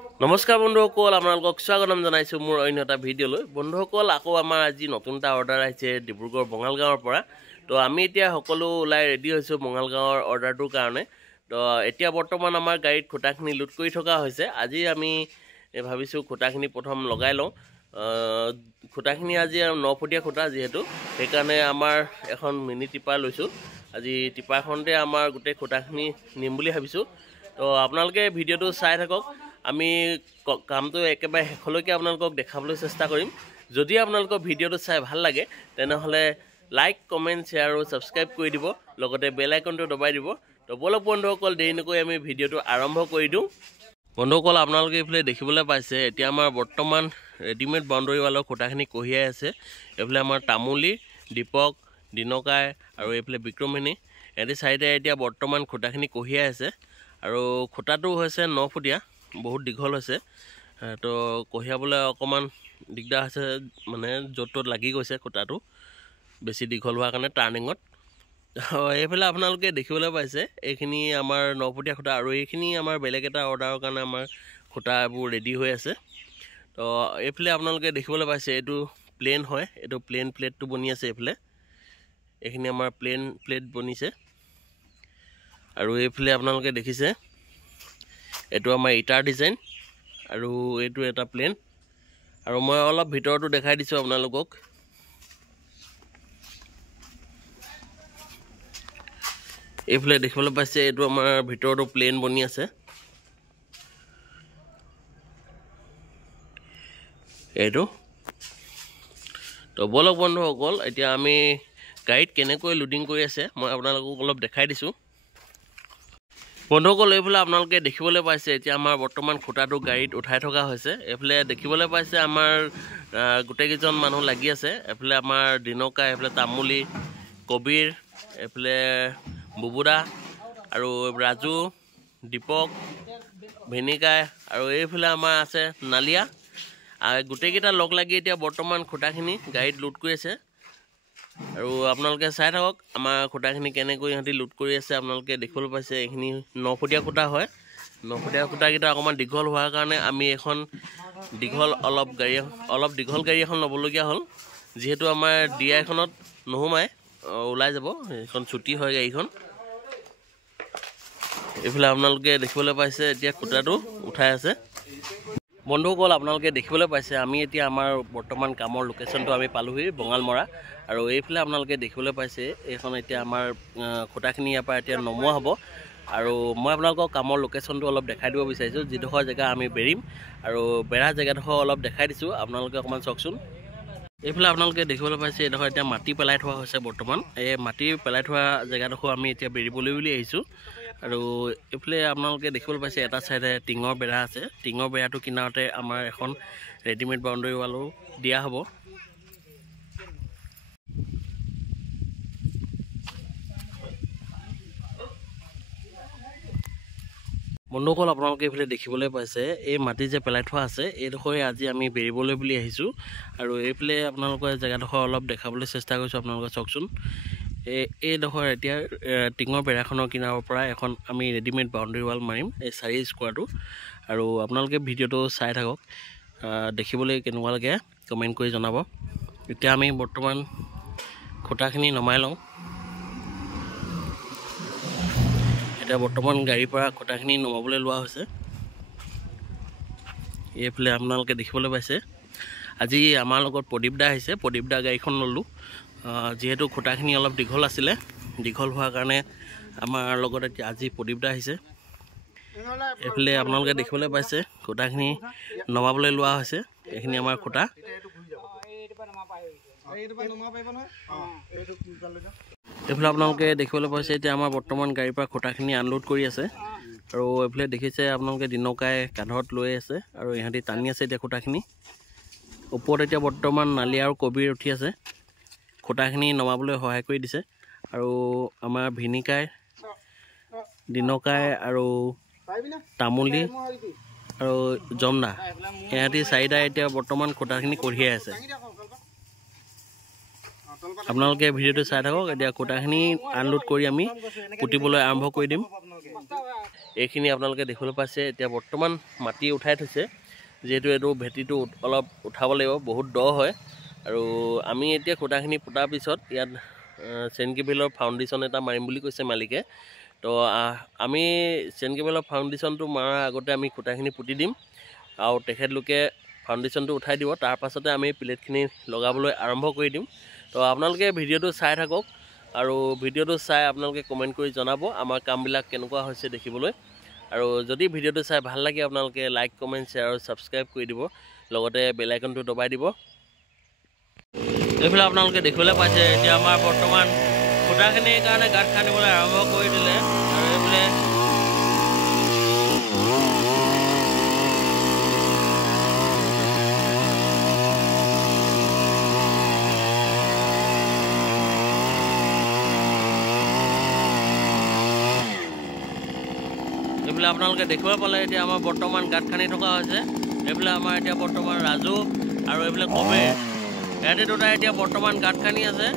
নমস্কাৰ বন্ধুসকল, আপোনালোকক স্বাগতম জনাইছো মোৰ অন্য এটা ভিডিঅ'লৈ। বন্ধুসকল, আকৌ আমাৰ আজি নতুন এটা অৰ্ডাৰ আহিছে ডিব্ৰুগড় বঙালগাঁৱৰ পৰা। তো আমি এতিয়া সকলো ওলাই ৰেডি হৈছোঁ বঙালগাঁৱৰ অৰ্ডাৰটোৰ কাৰণে। তো এতিয়া বৰ্তমান আমাৰ গাড়ীত খুঁটাখিনি লোড কৰি থকা হৈছে। আজি আমি ভাবিছোঁ খুঁটাখিনি প্ৰথম লগাই লওঁ। খুঁটাখিনি আজি 9 ফুটীয়া খুঁটা যিহেতু, সেইকাৰণে আমাৰ এখন মিনি টিপাৰ লৈছোঁ। আজি টিপাৰখনতে আমাৰ গোটেই খুঁটাখিনি নিম বুলি ভাবিছোঁ। তো আপোনালোকে ভিডিঅ'টো চাই থাকক। আমি কামটো একেবাৰে শেষলৈকে আপোনালোকক দেখাবলৈ চেষ্টা কৰিম। যদি আপোনালোকৰ ভিডিঅ'টো চাই ভাল লাগে তেনেহ'লে লাইক, কমেণ্ট, শ্বেয়াৰ আৰু ছাবস্ক্ৰাইব কৰি দিব, লগতে বেল আইকনটো দবাই দিব। তো বলক বন্ধুসকল, দেৰি নকৰি আমি ভিডিঅ'টো আৰম্ভ কৰি দিওঁ। বন্ধুসকল, আপোনালোকে এইফালে দেখিবলৈ পাইছে এতিয়া আমাৰ বৰ্তমান ৰেডিমেড বাউণ্ডৰী ৱালৰ খুঁটাখিনি কঢ়িয়াই আছে। এইফালে আমাৰ তামুলী, দীপক, দিনকাই আৰু এইফালে বিক্ৰমিনী, এহেঁতি চাৰিটাই এতিয়া বৰ্তমান খুঁটাখিনি কঢ়িয়াই আছে। আৰু খুঁটাটো হৈছে 9 ফুটীয়া, বহুত দীঘল হৈছে। তো কঢ়িয়াবলৈ অকণমান দিগদাৰ হৈছে, মানে য'ত ত'ত লাগি গৈছে খুঁটাটো বেছি দীঘল হোৱাৰ কাৰণে টাৰ্ণিঙত। এইফালে আপোনালোকে দেখিবলৈ পাইছে এইখিনি আমাৰ 9 ফুটীয়া খুঁটা, আৰু এইখিনি আমাৰ বেলেগ এটা অৰ্ডাৰৰ কাৰণে আমাৰ খুঁটাবোৰ ৰেডি হৈ আছে। তো এইফালে আপোনালোকে দেখিবলৈ পাইছে এইটো প্লেন হয়, এইটো প্লেন প্লেটটো বনি আছে। এইখিনি আমাৰ প্লেন প্লেট বনিছে। আৰু এইফালে আপোনালোকে দেখিছে এইটো আমাৰ ইটাৰ ডিজাইন, আৰু এইটো এটা প্লেন। আৰু মই অলপ ভিতৰতো দেখাই দিছোঁ আপোনালোকক। এইফালে দেখিবলৈ পাইছে এইটো আমাৰ ভিতৰতো প্লেন বনি আছে। এইটো তো বলক বন্ধুসকল, এতিয়া আমি গাড়ীত কেনেকৈ লোডিং কৰি আছে মই আপোনালোকক অলপ দেখাই দিছোঁ। বন্ধুসকল, এইফালে আপোনালোকে দেখিবলৈ পাইছে এতিয়া আমাৰ বৰ্তমান খুঁটাটো গাড়ীত উঠাই থকা হৈছে। এইফালে দেখিবলৈ পাইছে আমাৰ গোটেইকেইজন মানুহ লাগি আছে। এইফালে আমাৰ দিনকাই, এইফালে তামুলী, কবিৰ, এইফালে বুবুদা আৰু ৰাজু, দীপক, ভেনিকাই, আৰু এইফালে আমাৰ আছে নালিয়া। গোটেইকেইটা লগ লাগি এতিয়া বৰ্তমান খুঁটাখিনি গাড়ীত লোড কৰি আছে। আৰু আপোনালোকে চাই থাকক আমাৰ খুঁটাখিনি কেনেকৈ ইহঁতি লোড কৰি আছে। আপোনালোকে দেখিবলৈ পাইছে এইখিনি 9 ফুটীয়া খুঁটা হয়। 9 ফুটীয়া খুঁটাকেইটা অকণমান দীঘল হোৱাৰ কাৰণে আমি এখন অলপ দীঘল গাড়ী এখন ল'বলগীয়া হ'ল। যিহেতু আমাৰ DI-খনত নোসোমায়, ওলাই যাব, সেইখন ছুটি হয় গাড়ীখন। এইফালে আপোনালোকে দেখিবলৈ পাইছে এতিয়া খুঁটাটো উঠাই আছে। বন্ধুসকল, আপোনালোকে দেখিবলৈ পাইছে আমি এতিয়া আমাৰ বৰ্তমান কামৰ লোকেশ্যনটো আমি পালোহি, বঙালমৰা। আৰু এইফালে আপোনালোকে দেখিবলৈ পাইছে এইখন এতিয়া আমাৰ খুঁটাখিনি ইয়াৰ পৰা এতিয়া নমোৱা হ'ব। আৰু মই আপোনালোকক কামৰ লোকেশ্যনটো অলপ দেখাই দিব বিচাৰিছোঁ, যিডোখৰ জেগা আমি বেৰিম। আৰু বেৰা জেগাডোখৰ অলপ দেখাই দিছোঁ, আপোনালোকে অকণমান চাওকচোন। এইফালে আপোনালোকে দেখিবলৈ পাইছে এইডোখৰ এতিয়া মাটি পেলাই থোৱা হৈছে বৰ্তমান। এই মাটি পেলাই থোৱা জেগাডোখৰ আমি এতিয়া বেৰিবলৈ বুলি আহিছোঁ। আৰু এইফালে আপোনালোকে দেখিবলৈ পাইছে এটা চাইডে টিঙৰ বেৰা আছে। টিঙৰ বেৰাটো কিনাৰতে আমাৰ এখন ৰেডিমেড বাউণ্ডৰী ৱালো দিয়া হ'ব। বন্ধুসকল, আপোনালোকে এইফালে দেখিবলৈ পাইছে এই মাটি যে পেলাই থোৱা আছে, এইডোখৰে আজি আমি বেৰিবলৈ বুলি আহিছোঁ। আৰু এইফালে আপোনালোকৰ জেগাডোখৰ অলপ দেখাবলৈ চেষ্টা কৰিছোঁ, আপোনালোকে চাওকচোন। এইডোখৰ এতিয়া টিঙৰ বেৰাখনৰ কিনাৰৰ পৰা এখন আমি ৰেডিমেড বাউণ্ডৰী ৱাল মাৰিম, এই 4 স্কোৱাৰটো। আৰু আপোনালোকে ভিডিঅ'টো চাই থাকক, দেখিবলৈ কেনেকুৱা লাগে কমেণ্ট কৰি জনাব। এতিয়া আমি বৰ্তমান খুঁটাখিনি নমাই লওঁ। এতিয়া বৰ্তমান গাড়ীৰ পৰা খুঁটাখিনি নমাবলৈ লোৱা হৈছে। এইফালে আপোনালোকে দেখিবলৈ পাইছে আজি আমাৰ লগত প্ৰদীপ দা আহিছে। প্ৰদীপ দা গাড়ীখন ল'লোঁ, যিহেতু খুঁটাখিনি অলপ দীঘল আছিলে, দীঘল হোৱাৰ কাৰণে আমাৰ লগত এতিয়া আজি প্ৰদীপ দা আহিছে। এইফালে আপোনালোকে দেখিবলৈ পাইছে খুঁটাখিনি নমাবলৈ লোৱা হৈছে। এইখিনি আমাৰ খুঁটা। এইফালে আপোনালোকে দেখিবলৈ পাইছে এতিয়া আমাৰ বৰ্তমান গাড়ীৰ পৰা খুঁটাখিনি আনলোড কৰি আছে। আৰু এইফালে দেখিছে আপোনালোকে দিনকাই কান্ধত লৈ আছে, আৰু ইহঁতি টানি আছে এতিয়া খুঁটাখিনি। ওপৰত এতিয়া বৰ্তমান নালিয়া আৰু কবিৰ উঠি আছে, খুঁটাখিনি নমাবলৈ সহায় কৰি দিছে। আৰু আমাৰ ভিনিকাই, দিনকাই আৰু তামুলী আৰু জমনা, ইহঁতি চাৰিটাই এতিয়া বৰ্তমান খুঁটাখিনি কঢ়িয়াই আছে। আপোনালোকে ভিডিঅ'টো চাই থাকক। এতিয়া খুঁটাখিনি আনলোড কৰি আমি পুতিবলৈ আৰম্ভ কৰি দিম। এইখিনি আপোনালোকে দেখিবলৈ পাইছে। এতিয়া বৰ্তমান মাটি উঠাই থৈছে, যিহেতু এইটো ভেটিটো অলপ উঠাব লাগিব, বহুত দ হয়। আৰু আমি এতিয়া খুঁটাখিনি পুতাৰ পিছত ইয়াত চেইন কেবলৰ ফাউণ্ডেশ্যন এটা মাৰিম বুলি কৈছে মালিকে। তো আমি চেইন কেবলৰ ফাউণ্ডেশ্যনটো মৰাৰ আগতে আমি খুঁটাখিনি পুতি দিম আৰু তেখেতলোকে ফাউণ্ডেশ্যনটো উঠাই দিব। তাৰ পাছতে আমি প্লেটখিনি লগাবলৈ আৰম্ভ কৰি দিম। তো আপোনালোকে ভিডিঅ'টো চাই থাকক আৰু ভিডিঅ'টো চাই আপোনালোকে কমেণ্ট কৰি জনাব আমাৰ কামবিলাক কেনেকুৱা হৈছে দেখিবলৈ। আৰু যদি ভিডিঅ'টো চাই ভাল লাগে আপোনালোকে লাইক, কমেণ্ট, শ্বেয়াৰ আৰু ছাবস্ক্ৰাইব কৰি দিব, লগতে বেল আইকনটো দবাই দিব। এইফালে আপোনালোকে দেখিবলৈ পাইছে এতিয়া আমাৰ বৰ্তমান খুঁটাখিনিৰ কাৰণে গাঁত খান্দিবলৈ আৰম্ভ কৰি দিলে। আৰু এইফালে আপোনালোকে দেখিব পালে এতিয়া আমাৰ বৰ্তমান গাঁত খান্দি থকা হৈছে। এইফালে আমাৰ এতিয়া বৰ্তমান ৰাজু আৰু এইফালে কবে ইয়াতে দুটা এতিয়া বৰ্তমান গাঁত খান্দি আছে।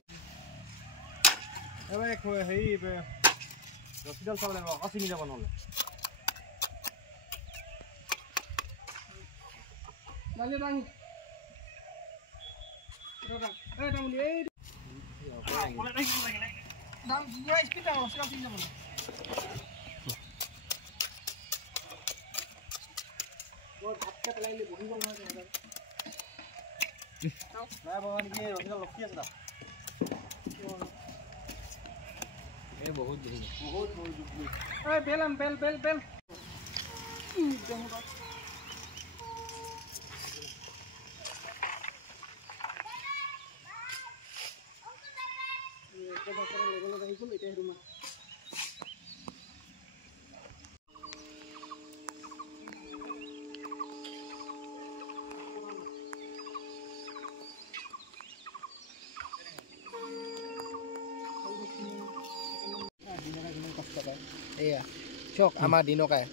চক আমাৰ দিনকাই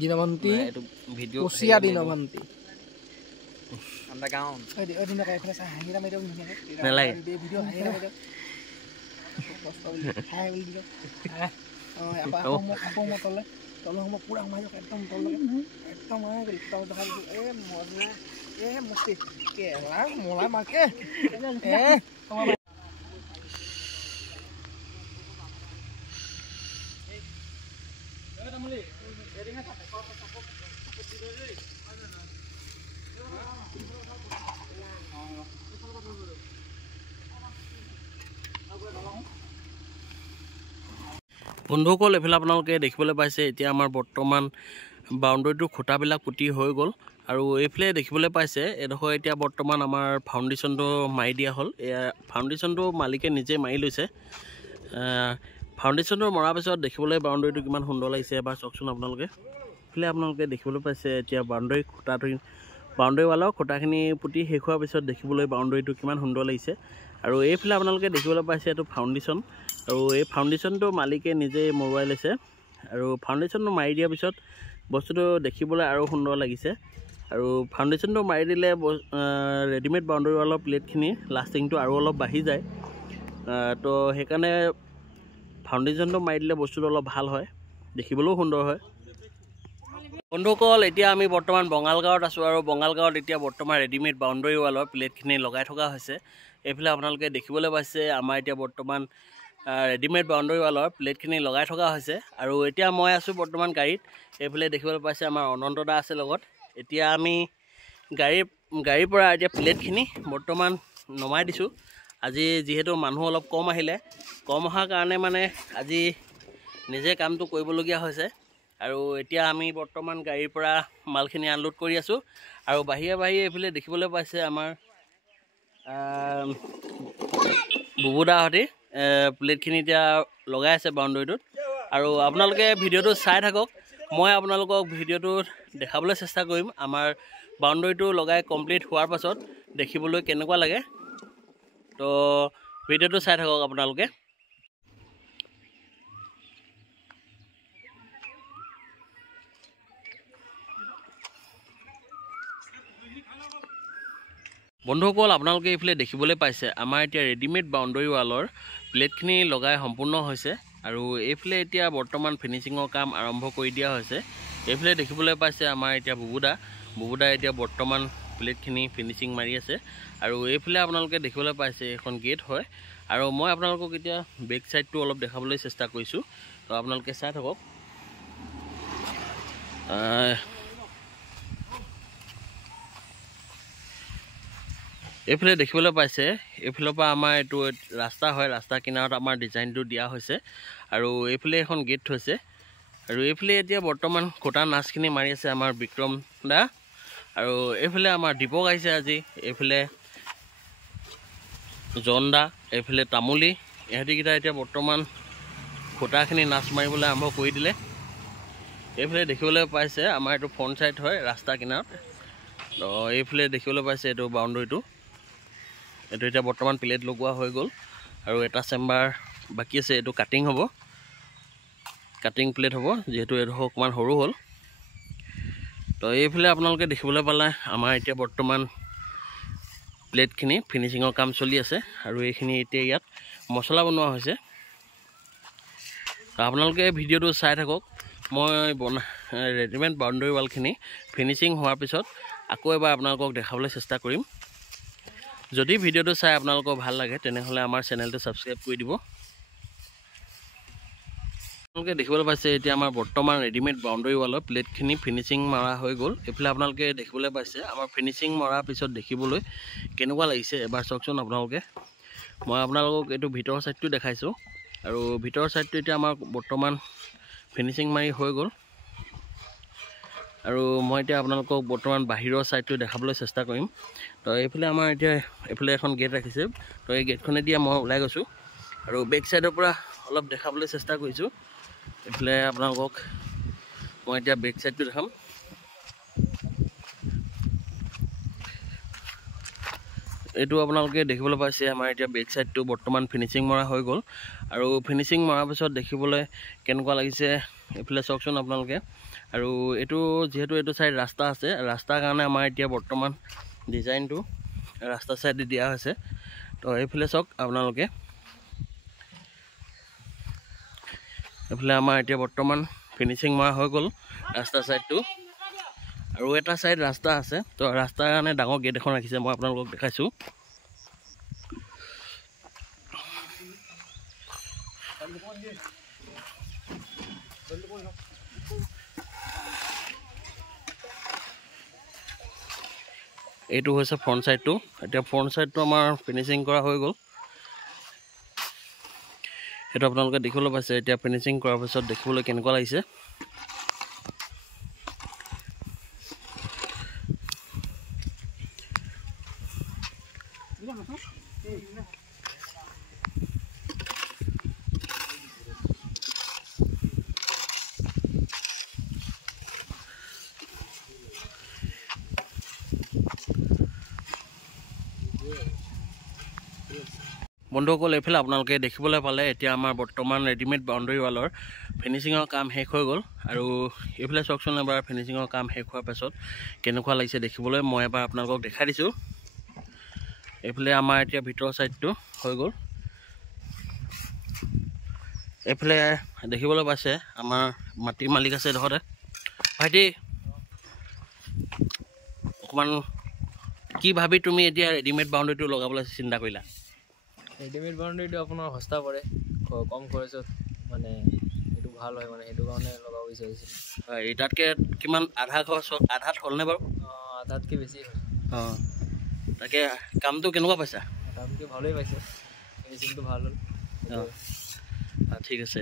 দিনমন্ত্ৰী ভিডিঅ' কুচিয়া দিনমন্ত্ৰী আমৰা গাঁও ওই দিনকাই এফালে চাই হাঁহিৰা মাৰি দিয়ক নালাগে ভিডিঅ' হাঁহিৰা মাৰি দিয়ক কষ্ট কৰি হাঁহি বুলি দিয়ক আকৌ মই তলে সময় পুৰা সোমাই যাওক একদম তললৈকে একদম সোমাই গ'ল তল দেখা দিছোঁ মজা মস্তি কেলা মলাই মাকে বন্ধুসকল, এইফালে আপোনালোকে দেখিবলৈ পাইছে এতিয়া আমাৰ বৰ্তমান বাউণ্ডেৰীটো খুঁটাবিলাক পুতি হৈ গ'ল। আৰু এইফালে দেখিবলৈ পাইছে এডোখৰ এতিয়া বৰ্তমান আমাৰ ফাউণ্ডেশ্যনটো মাৰি দিয়া হ'ল। এয়া ফাউণ্ডেশ্যনটো মালিকে নিজে মাৰি লৈছে। ফাউণ্ডেশ্যনটো মৰাৰ পিছত দেখিবলৈ বাউণ্ডেৰীটো কিমান সুন্দৰ লাগিছে এবাৰ চাওকচোন আপোনালোকে। এইফালে আপোনালোকে দেখিবলৈ পাইছে এতিয়া বাউণ্ডেৰী ৱালৰ খুঁটাখিনি পুতি শেষ হোৱাৰ পিছত দেখিবলৈ বাউণ্ডেৰীটো কিমান সুন্দৰ লাগিছে। আৰু এইফালে আপোনালোকে দেখিবলৈ পাইছে এইটো ফাউণ্ডেশ্যন, আৰু এই ফাউণ্ডেশ্যনটো মালিকে নিজে মৰুৱাই লৈছে। আৰু ফাউণ্ডেশ্যনটো মাৰি দিয়াৰ পিছত বস্তুটো দেখিবলৈ আৰু সুন্দৰ লাগিছে। আৰু ফাউণ্ডেশ্যনটো মাৰি দিলে ৰেডিমেড বাউণ্ডেৰী ৱালৰ প্লেটখিনি লাষ্টিংটো আৰু অলপ বাঢ়ি যায়। তো সেইকাৰণে ফাউণ্ডেশ্যনটো মাৰি দিলে বস্তুটো অলপ ভাল হয়, দেখিবলৈও সুন্দৰ হয়। বন্ধুসকল, এতিয়া আমি বৰ্তমান বঙালগাঁৱত আছোঁ আৰু বঙালগাঁৱত এতিয়া বৰ্তমান ৰেডিমেড বাউণ্ডেৰী ৱালৰ প্লেটখিনি লগাই থকা হৈছে। এইফালে আপোনালোকে দেখিবলৈ পাইছে আমাৰ এতিয়া বৰ্তমান ৰেডিমেড বাউণ্ডেৰী ৱালৰ প্লেটখিনি লগাই থকা হৈছে। আৰু এতিয়া মই আছোঁ বৰ্তমান গাড়ীত। এইফালে দেখিবলৈ পাইছে আমাৰ অনন্ত দা আছে লগত। এতিয়া আমি গাড়ীৰ পৰা এতিয়া প্লেটখিনি বৰ্তমান নমাই দিছোঁ। আজি যিহেতু মানুহ অলপ কম আহিলে, কম অহাৰ কাৰণে মানে আজি নিজে কামটো কৰিবলগীয়া হৈছে। আৰু এতিয়া আমি বৰ্তমান গাড়ীৰ পৰা মালখিনি আনলোড কৰি আছোঁ। আৰু বাহিৰে এইফালে দেখিবলৈ পাইছে আমাৰ বুবুদাহঁতি প্লেটখিনি এতিয়া লগাই আছে বাউণ্ডেৰীটোত। আৰু আপোনালোকে ভিডিঅ'টো চাই থাকক, মই আপোনালোকক ভিডিঅ'টোত দেখাবলৈ চেষ্টা কৰিম আমাৰ বাউণ্ডেৰীটো লগাই কমপ্লিট হোৱাৰ পাছত দেখিবলৈ কেনেকুৱা লাগে। তো ভিডিঅ'টো চাই থাকক আপোনালোকে। বন্ধুসকল আপোনালোকে এইফালে দেখিবলৈ পাইছে আমাৰ এতিয়া ৰেডিমেড বাউণ্ডাৰী ৱালৰ প্লেটখিনি লগাই সম্পূৰ্ণ হৈছে আৰু এইফালে এতিয়া বৰ্তমান ফিনিচিঙৰ কাম আৰম্ভ কৰি দিয়া হৈছে। এইফালে দেখিবলৈ পাইছে আমাৰ এতিয়া বুবুদা এতিয়া বৰ্তমান প্লেটখিনি ফিনিচিং মাৰি আছে আৰু এইফালে আপোনালোকে দেখিবলৈ পাইছে এখন গেট হয় আৰু মই আপোনালোকক এতিয়া বেক সাইডটো অলপ দেখাবলৈ চেষ্টা কৰিছোঁ। তো আপোনালোকে চাই থাকক। এইফালে দেখিবলৈ পাইছে এইফালৰ পৰা আমাৰ এইটো ৰাস্তা হয়, ৰাস্তা কিনাৰত আমাৰ ডিজাইনটো দিয়া হৈছে আৰু এইফালে এখন গেট থৈছে আৰু এইফালে এতিয়া বৰ্তমান খুঁটা নাচখিনি মাৰি আছে আমাৰ বিক্ৰম দা আৰু এইফালে আমাৰ দীপক আহিছে আজি, এইফালে জন দা, এইফালে তামুলী, ইহঁতিকেইটা এতিয়া বৰ্তমান খুঁটাখিনি নাচ মাৰিবলৈ আৰম্ভ কৰি দিলে। এইফালে দেখিবলৈ পাইছে আমাৰ এইটো ফ্ৰণ্ট ছাইড হয় ৰাস্তা কিনাৰত। তো এইফালে দেখিবলৈ পাইছে এইটো বাউণ্ডাৰীটো, এইটো এতিয়া বৰ্তমান প্লেট লগোৱা হৈ গ'ল আৰু এটা চেম্বাৰ বাকী আছে, এইটো কাটিং হ'ব, কাটিং প্লেট হ'ব যিহেতু এইটো অকণমান সৰু হ'ল। তো এইফালে আপোনালোকে দেখিবলৈ পালে আমাৰ এতিয়া বৰ্তমান প্লেটখিনি ফিনিচিঙৰ কাম চলি আছে আৰু এইখিনি এতিয়া ইয়াত মছলা বনোৱা হৈছে। আপোনালোকে ভিডিঅ'টো চাই থাকক। মই ৰেডিমেড বাউণ্ডাৰী ৱালখিনি ফিনিচিং হোৱাৰ পিছত আকৌ এবাৰ আপোনালোকক দেখাবলৈ চেষ্টা কৰিম। যদি ভিডিঅ'টো চাই আপোনালোকৰ ভাল লাগে তেনেহ'লে আমাৰ চেনেলটো ছাবস্ক্ৰাইব কৰি দিব। আপোনালোকে দেখিবলৈ পাইছে এতিয়া আমাৰ বৰ্তমান ৰেডিমেড বাউণ্ডাৰী ৱালৰ প্লেটখিনি ফিনিচিং মৰা হৈ গ'ল। এইফালে আপোনালোকে দেখিবলৈ পাইছে আমাৰ ফিনিচিং মৰাৰ পিছত দেখিবলৈ কেনেকুৱা লাগিছে এবাৰ চাওকচোন আপোনালোকে। মই আপোনালোকক এইটো ভিতৰৰ ছাইডটো দেখাইছোঁ আৰু ভিতৰৰ ছাইডটো এতিয়া আমাৰ বৰ্তমান ফিনিচিং মাৰি হৈ গ'ল আৰু মই এতিয়া আপোনালোকক বৰ্তমান বাহিৰৰ ছাইডটো দেখাবলৈ চেষ্টা কৰিম। তো এইফালে আমাৰ এতিয়া এইফালে এখন গেট ৰাখিছে, তো এই গেটখনেদি মই ওলাই গৈছোঁ আৰু বেক ছাইডৰ পৰা অলপ দেখাবলৈ চেষ্টা কৰিছোঁ। এইফালে আপোনালোকক মই এতিয়া বেক ছাইডটো দেখাম। এইটো আপোনালোকে দেখিবলৈ পাইছে আমাৰ এতিয়া বেক ছাইডটো বৰ্তমান ফিনিচিং মৰা হৈ গ'ল আৰু ফিনিচিং মৰাৰ পিছত দেখিবলৈ কেনেকুৱা লাগিছে এইফালে চাওকচোন আপোনালোকে। আৰু এইটো যিহেতু এইটো ছাইড ৰাস্তা আছে, ৰাস্তাৰ কাৰণে আমাৰ এতিয়া বৰ্তমান ডিজাইনটো ৰাস্তা ছাইডে দিয়া হৈছে। তো এইফালে চাওক আপোনালোকে, এইফালে আমাৰ এতিয়া বৰ্তমান ফিনিচিং মৰা হৈ গ'ল ৰাস্তা ছাইডটো আৰু এটা ছাইড ৰাস্তা আছে। তো ৰাস্তাৰ কাৰণে ডাঙৰ গেট এখন ৰাখিছে, মই আপোনালোকক দেখাইছোঁ। এইটো হৈছে ফ্ৰণ্ট ছাইডটো, এতিয়া ফ্ৰণ্ট ছাইডটো আমাৰ ফিনিচিং কৰা হৈ গ'ল। সেইটো আপোনালোকে দেখিবলৈ পাইছে এতিয়া ফিনিচিং কৰাৰ পিছত দেখিবলৈ কেনেকুৱা লাগিছে। বন্ধুসকল এইফালে আপোনালোকে দেখিবলৈ পালে এতিয়া আমাৰ বৰ্তমান ৰেডিমেড বাউণ্ডাৰী ৱালৰ ফিনিচিঙৰ কাম শেষ হৈ গ'ল আৰু এইফালে চাওকচোন এবাৰ ফিনিচিঙৰ কাম শেষ হোৱাৰ পাছত কেনেকুৱা লাগিছে দেখিবলৈ মই এবাৰ আপোনালোকক দেখাই দিছোঁ। এইফালে আমাৰ এতিয়া ভিতৰৰ ছাইডটো হৈ গ'ল। এইফালে দেখিবলৈ পাইছে আমাৰ মাটিৰ মালিক আছে এডোখৰতে। ভাইটি অকণমান কি ভাবি তুমি এতিয়া ৰেডিমেড বাউণ্ডাৰীটো লগাবলৈ চিন্তা কৰিলা? ৰেডিমেড বাউণ্ডাৰীটো আপোনাৰ সস্তা পৰে, কম খৰচত মানে সেইটো ভাল হয়, মানে সেইটো কাৰণে লগাব বিচাৰিছিলোঁ। হয়, তাতকৈ কিমান আধাত হ'লনে বাৰু? আধাতকৈ বেছি হয়। অঁ, তাকে কামটো কেনেকুৱা পাইছা? কামটো ভালেই পাইছে, ফিনিচিংটো ভাল হ'ল। অঁ, ঠিক আছে।